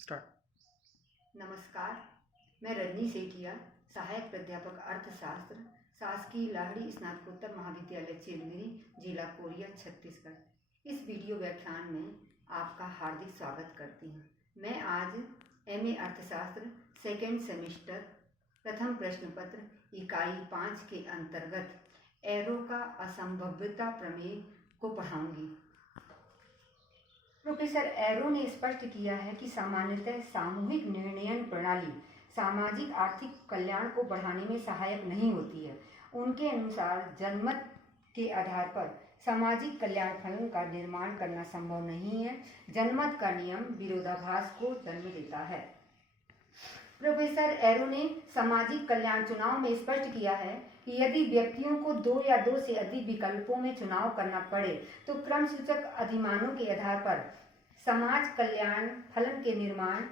Start. नमस्कार, मैं रजनी सेठिया, सहायक प्राध्यापक अर्थशास्त्र, शासकीय लाहिड़ी स्नातकोत्तर महाविद्यालय चेलगिरी, जिला कोरिया, छत्तीसगढ़। इस वीडियो व्याख्यान में आपका हार्दिक स्वागत करती हूँ। मैं आज एमए अर्थशास्त्र सेकेंड सेमेस्टर प्रथम प्रश्न पत्र इकाई 5 के अंतर्गत एरो का असंभाव्यता प्रमेय को पढ़ाऊंगी। प्रोफेसर एरो ने स्पष्ट किया है कि सामान्यतः सामूहिक निर्णयन प्रणाली सामाजिक आर्थिक कल्याण को बढ़ाने में सहायक नहीं होती है। उनके अनुसार जनमत के आधार पर सामाजिक कल्याण फलन का निर्माण करना संभव नहीं है। जनमत का नियम विरोधाभास को जन्म देता है। प्रोफेसर एरो ने सामाजिक कल्याण चुनाव में स्पष्ट किया है कि यदि व्यक्तियों को 2 या 2 से अधिक विकल्पों में चुनाव करना पड़े तो क्रमसूचक अधिमानों के आधार पर समाज कल्याण फलन के निर्माण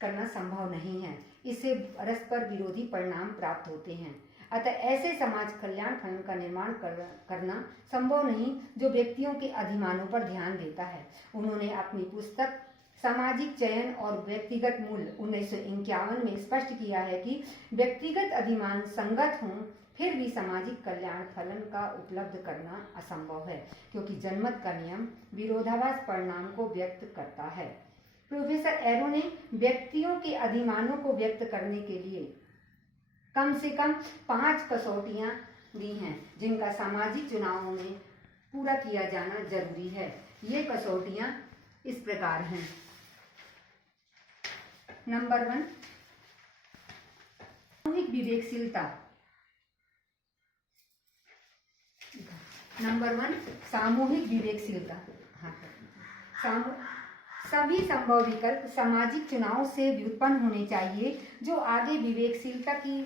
करना संभव नहीं है। इससे परस्पर विरोधी परिणाम प्राप्त होते हैं। अतः ऐसे समाज कल्याण फलन का निर्माण करना संभव नहीं जो व्यक्तियों के अधिमानों पर ध्यान देता है। उन्होंने अपनी पुस्तक सामाजिक चयन और व्यक्तिगत मूल्य 1951 में स्पष्ट किया है कि व्यक्तिगत अधिमान संगत हों फिर भी सामाजिक कल्याण फलन का उपलब्ध करना असंभव है, क्योंकि जनमत का नियम विरोधाभास परिणाम को व्यक्त करता है। प्रोफेसर एरो ने व्यक्तियों के अधिमानों को व्यक्त करने के लिए कम से कम 5 कसौटियां दी हैं, जिनका सामाजिक चुनावों में पूरा किया जाना जरूरी है। ये कसौटियां इस प्रकार हैं। नंबर 1, सामूहिक विवेकशीलता। नंबर 1, सामूहिक विवेकशीलता। सभी संभव विकल्प सामाजिक चुनाव से व्युत्पन्न होने चाहिए जो आगे विवेकशीलता की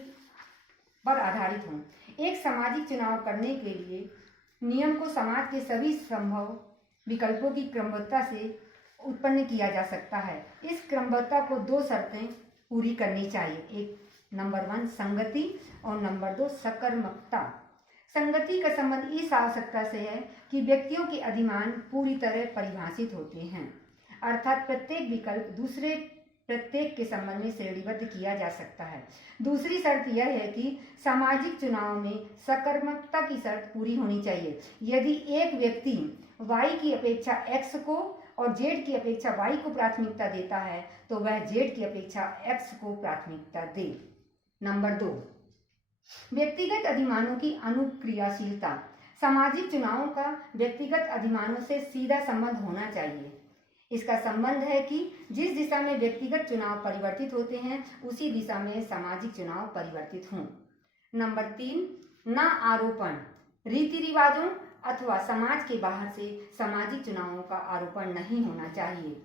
पर आधारित हों। एक सामाजिक चुनाव करने के लिए नियम को समाज के सभी संभव विकल्पों की क्रमबद्धता से उत्पन्न किया जा सकता है। इस क्रमबद्धता को 2 शर्तें पूरी करनी चाहिए। नंबर 1 संगति और नंबर 2 सकर्मकता। संगति का संबंध इस आवश्यकता से है कि व्यक्तियों के अधिमान पूरी तरह परिभाषित होते हैं, अर्थात प्रत्येक विकल्प दूसरे प्रत्येक के संबंध में श्रेणीबद्ध किया जा सकता है। दूसरी शर्त यह है कि सामाजिक चुनाव में सकर्मकता की शर्त पूरी होनी चाहिए। यदि एक व्यक्ति y की अपेक्षा x को और z की अपेक्षा y को प्राथमिकता देता है तो वह z की अपेक्षा x को प्राथमिकता दे। नंबर 2, व्यक्तिगत अधिमानों की अनुक्रियाशीलता। सामाजिक चुनावों का व्यक्तिगत अधिमानों से सीधा संबंध होना चाहिए। इसका संबंध है कि जिस दिशा में व्यक्तिगत चुनाव परिवर्तित होते हैं उसी दिशा में सामाजिक चुनाव परिवर्तित हों। नंबर 3, न आरोपण। रीति रिवाजों अथवा समाज के बाहर से सामाजिक चुनावों का आरोपण नहीं होना चाहिए,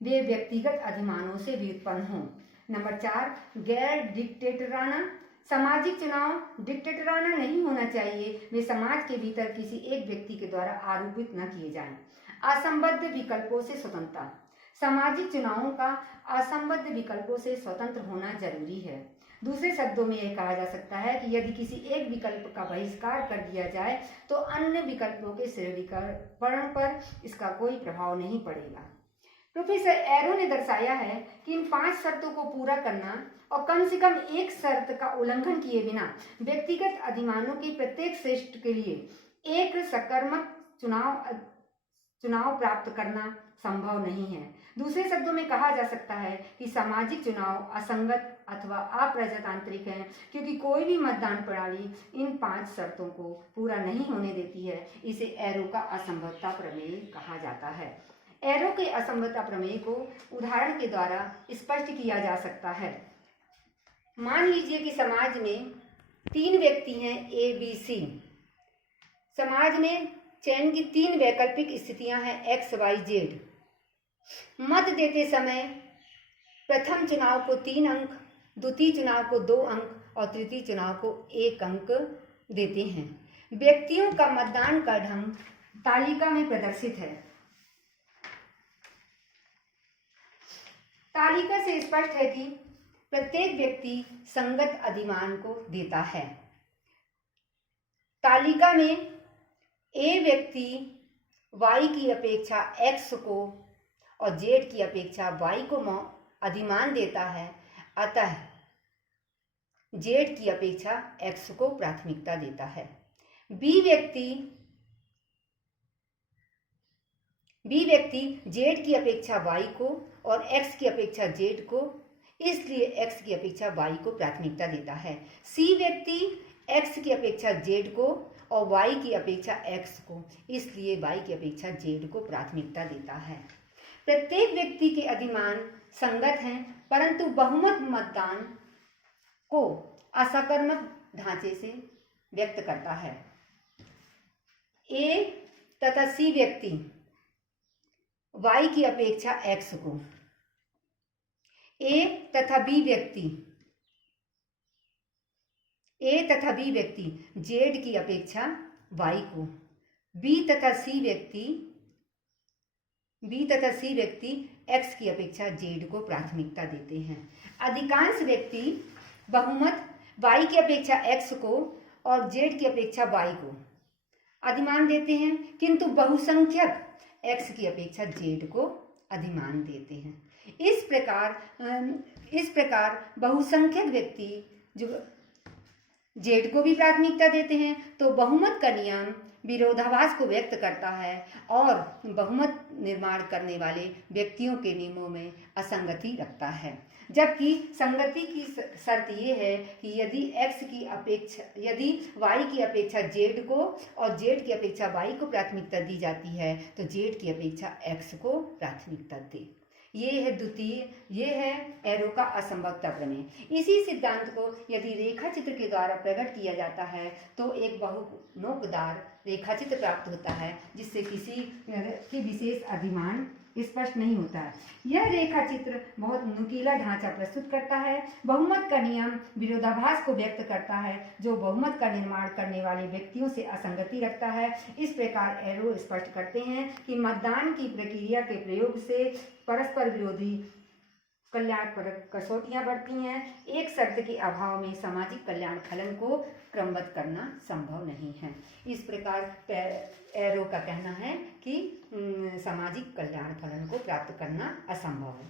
वे व्यक्तिगत अधिमानों से व्युत्पन्न हों। नंबर 4, गैर डिक्टेटराना। सामाजिक चुनाव डिक्टेटराना नहीं होना चाहिए, वे समाज के भीतर किसी एक व्यक्ति के द्वारा आरोपित न किए जाएं। असंबद्ध विकल्पों से स्वतंत्रता। सामाजिक चुनावों का असंबद्ध विकल्पों से स्वतंत्र होना जरूरी है। दूसरे शब्दों में यह कहा जा सकता है कि यदि किसी एक विकल्प का बहिष्कार कर दिया जाए तो अन्य विकल्पों के श्रेणीकरण पर इसका कोई प्रभाव नहीं पड़ेगा। प्रोफेसर एरो ने दर्शाया है कि इन 5 शर्तों को पूरा करना और कम से कम एक शर्त का उल्लंघन किए बिना व्यक्तिगत अधिमानों के प्रत्येक श्रेष्ठ के लिए एक सकर्मक चुनाव प्राप्त करना संभव नहीं है। दूसरे शब्दों में कहा जा सकता है कि सामाजिक चुनाव असंगत अथवा अप्रजातांत्रिक है, क्योंकि कोई भी मतदान प्रणाली इन 5 शर्तों को पूरा नहीं होने देती है। इसे एरो का असंभवता प्रमेय कहा जाता है। एरो के असंभवता प्रमेय को उदाहरण के द्वारा स्पष्ट किया जा सकता है। मान लीजिए कि समाज में 3 व्यक्ति हैं A, B, C। समाज में चयन की 3 वैकल्पिक स्थितियां हैं X, Y, Z। मत देते समय प्रथम चुनाव को 3 अंक, द्वितीय चुनाव को 2 अंक और तृतीय चुनाव को 1 अंक देते हैं। व्यक्तियों का मतदान का ढंग तालिका में प्रदर्शित है। तालिका से स्पष्ट है कि प्रत्येक व्यक्ति संगत अधिमान को देता है। तालिका में A व्यक्ति y की अपेक्षा x को और जेड की अपेक्षा वाई को अधिमान देता है, अतः जेड की अपेक्षा एक्स को प्राथमिकता देता है। बी व्यक्ति जेड की अपेक्षा वाई को और एक्स की अपेक्षा जेड को, इसलिए एक्स की अपेक्षा वाई को प्राथमिकता देता है। सी व्यक्ति एक्स की अपेक्षा जेड को और वाई की अपेक्षा एक्स को, इसलिए वाई की अपेक्षा जेड को प्राथमिकता देता है। प्रत्येक व्यक्ति के अधिमान संगत हैं, परंतु बहुमत मतदान को असकर्मक ढांचे से व्यक्त करता है। ए तथा सी व्यक्ति वाई की अपेक्षा एक्स को, ए तथा बी व्यक्ति जेड की अपेक्षा वाई को, बी तथा सी व्यक्ति एक्स की अपेक्षा जेड को प्राथमिकता देते हैं। अधिकांश व्यक्ति बहुमत वाई की अपेक्षा एक्स को और जेड की अपेक्षा वाई को अधिमान देते हैं, किंतु बहुसंख्यक एक्स की अपेक्षा जेड को अधिमान देते हैं। इस प्रकार बहुसंख्यक व्यक्ति जो जेड को भी प्राथमिकता देते हैं, तो बहुमत का नियम विरोधाभास को व्यक्त करता है और बहुमत निर्माण करने वाले व्यक्तियों के नियमों में असंगति रखता है। जबकि संगति की शर्त यह है कि यदि वाई की अपेक्षा जेड को और जेड की अपेक्षा वाई को प्राथमिकता दी जाती है, तो जेड की अपेक्षा एक्स को प्राथमिकता दे। ये है एरो का असंभवता प्रमेय। इसी सिद्धांत को यदि रेखा चित्र के द्वारा प्रकट किया जाता है तो एक बहुनोकदार रेखा चित्र प्राप्त होता है, जिससे किसी की विशेष अधिमान स्पष्ट नहीं होता है। यह रेखा चित्र बहुत नुकीला ढांचा प्रस्तुत करता है। बहुमत का नियम विरोधाभास को व्यक्त करता है, जो बहुमत का निर्माण करने वाले व्यक्तियों से असंगति रखता है। इस प्रकार एरो स्पष्ट करते हैं कि मतदान की प्रक्रिया के प्रयोग से परस्पर विरोधी कल्याणपरक कसौटियां बढ़ती हैं। एक शर्त के अभाव में सामाजिक कल्याण फलन को क्रमबद्ध करना संभव नहीं है। इस प्रकार एरो का कहना है कि सामाजिक कल्याण फलन को प्राप्त करना असंभव है।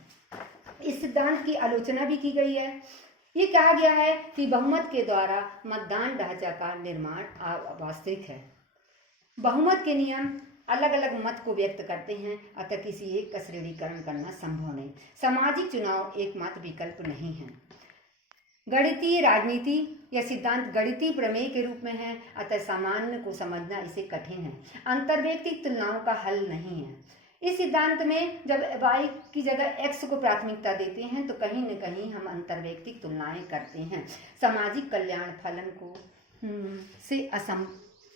इस सिद्धांत की आलोचना भी की गई है। ये कहा गया है कि बहुमत के द्वारा मतदान ढांचा का निर्माण अवास्तविक है। बहुमत के नियम अलग अलग मत को व्यक्त करते हैं, अतः किसी एक का श्रेणीकरण करना संभव नहीं। सामाजिक चुनाव एकमात्र विकल्प नहीं है। गणितीय राजनीति यह सिद्धांत गणितीय प्रमेय के रूप में है, अतः सामान्य को समझना इसे कठिन है। अंतर्वैयक्तिक तुलनाओं का हल नहीं है। इस सिद्धांत में जब वाई की जगह एक्स को प्राथमिकता देते हैं तो कहीं न कहीं हम अंतर्वैयक्तिक तुलनाएं करते हैं। सामाजिक कल्याण फलन को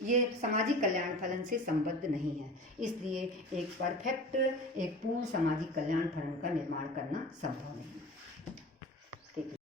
ये सामाजिक कल्याण फलन से संबद्ध नहीं है, इसलिए एक पूर्ण सामाजिक कल्याण फलन का निर्माण करना संभव नहीं है।